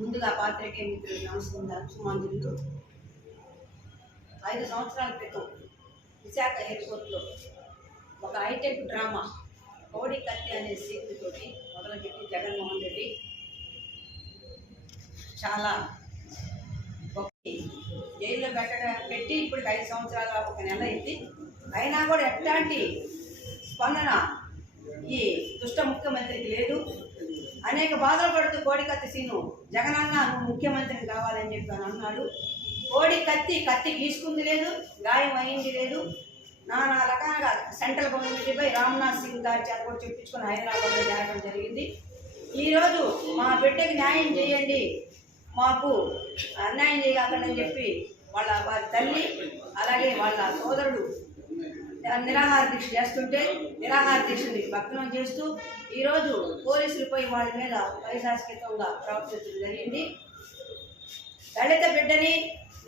ముందుగా పాత్రికేయ మిత్రులు నమస్కారం. సుమాంజులు 5 సంవత్సరాల క్రితం విశాఖ ఎయిర్పోర్ట్లో ఒక హైటెక్ డ్రామా కోడి కత్తి అనే సీట్తోటి మొదలుపెట్టి జగన్మోహన్ రెడ్డి చాలా జైల్లో పెట్టి ఇప్పుడు 5 సంవత్సరాల 1 నెల అయింది. అయినా కూడా ఎట్లాంటి స్పందన ఈ దుష్ట ముఖ్యమంత్రికి లేదు. అనేక బాధలు పడుతూ కోడి కత్తి సీను జగనన్న నువ్వు ముఖ్యమంత్రిని కావాలని చెప్పి అని అన్నాడు. కోడి కత్తి గీసుకుంది లేదు, గాయం అయింది లేదు. నానా రకాలుగా సెంట్రల్ గవర్నమెంట్పై రామ్నాథ్ సింగ్ గారి చేత కూడా చెప్పించుకొని హైదరాబాద్లో జరగడం జరిగింది. ఈరోజు మా బిడ్డకి న్యాయం చేయండి, మాకు అన్యాయం చేయకండి చెప్పి వారి తల్లి అలాగే వాళ్ళ సోదరుడు నిరాహార దీక్ష చేస్తుంటే నిరాహార దీక్షని భగ్నం చేస్తూ ఈరోజు పోలీసులపై వాళ్ళ మీద పైశాచికంగా ప్రవర్తించడం జరిగింది. దళిత బిడ్డని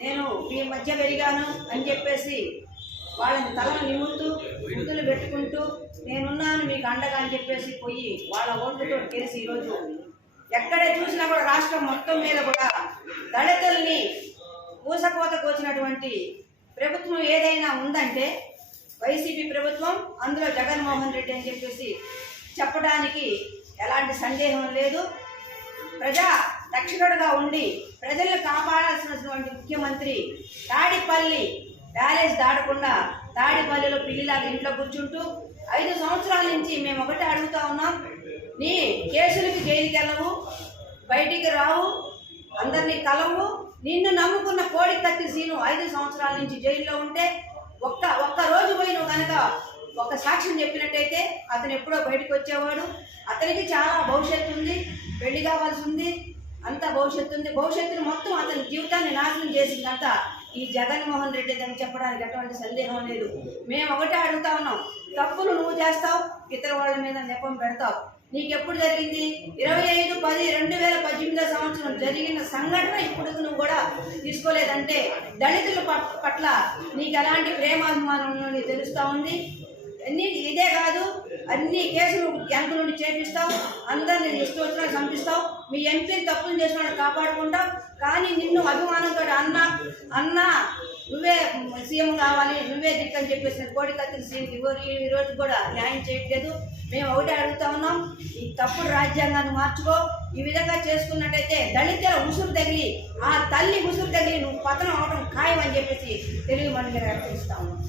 నేను మీ మధ్య పెరిగాను అని చెప్పేసి వాళ్ళని తలను నిమురుతూ గుర్తులు పెట్టుకుంటూ నేనున్నాను మీకు అండగా అని చెప్పేసి పోయి వాళ్ళ ఓటుతో కేసి ఈరోజు ఎక్కడ చూసినా కూడా రాష్ట్రం మొత్తం మీద కూడా దళితుల్ని ఊసకోతకు వచ్చినటువంటి ప్రభుత్వం ఏదైనా ఉందంటే వైసీపీ ప్రభుత్వం, అందులో జగన్మోహన్ రెడ్డి అని చెప్పేసి చెప్పడానికి ఎలాంటి సందేహం లేదు. ప్రజా రక్షకుడుగా ఉండి ప్రజలను కాపాడాల్సినటువంటి ముఖ్యమంత్రి తాడిపల్లి ప్యాలెస్ దాడకుండా తాడిపల్లిలో పిల్లిలాగా ఇంట్లో కూర్చుంటూ 5 సంవత్సరాల నుంచి మేము ఒకటే అడుగుతా ఉన్నాం, నీ కేసులకి జైలుకి వెళ్ళవు, బయటికి రావు, అందరినీ కలవు. నిన్ను నమ్ముకున్న కోడి కత్తి సీను 5 సంవత్సరాల నుంచి జైల్లో ఉంటే ఒక్క రోజు పోయి నువ్వు కనుక ఒక సాక్ష్యం చెప్పినట్టయితే అతను ఎప్పుడో బయటకు వచ్చేవాడు. అతనికి చాలా భవిష్యత్తు ఉంది, పెళ్లి కావాల్సి ఉంది, అంత భవిష్యత్తు ఉంది. భవిష్యత్తును మొత్తం అతని జీవితాన్ని నాశనం చేసిందంతా ఈ జగన్మోహన్ రెడ్డి అని చెప్పడానికి ఎటువంటి సందేహం లేదు. మేము ఒకటే అడుగుతా ఉన్నాం, తప్పులు నువ్వు చేస్తావు, ఇతర వాళ్ళ మీద నెపం పెడతావు. నీకెప్పుడు జరిగింది? 25/10/2018 సంవత్సరం జరిగిన సంఘటన ఇప్పుడు నువ్వు కూడా తీసుకోలేదంటే దళితుల పట్ల నీకు ఎలాంటి ప్రేమాభిమానం నీకు తెలుస్తూ ఉంది. ఇదే కాదు, అన్ని కేసులు వెనక నుండి చేపిస్తావు, అందరిని ఇష్టం చంపిస్తావు, మీ ఎంపీని తప్పులు చేసిన వాళ్ళని కాపాడుకుంటావు. కానీ నిన్ను అభిమానంతో అన్నా నువ్వే సీఎం కావాలి, నువ్వే దిక్కని చెప్పేసిన కోడి కత్తిని సీఎం ఈ రోజు కూడా న్యాయం చేయట్లేదు. మేము ఒకటే అడుగుతా ఉన్నాం, ఈ తప్పుడు రాజ్యాంగాన్ని మార్చుకో. ఈ విధంగా చేసుకున్నట్టయితే దళితుల ఉసురు తగిలి ఆ తల్లి ఉసురు తగిలి నువ్వు పతనం అవడం ఖాయం అని చెప్పేసి తెలుగు మండలి తెలుస్తా ఉన్నాం.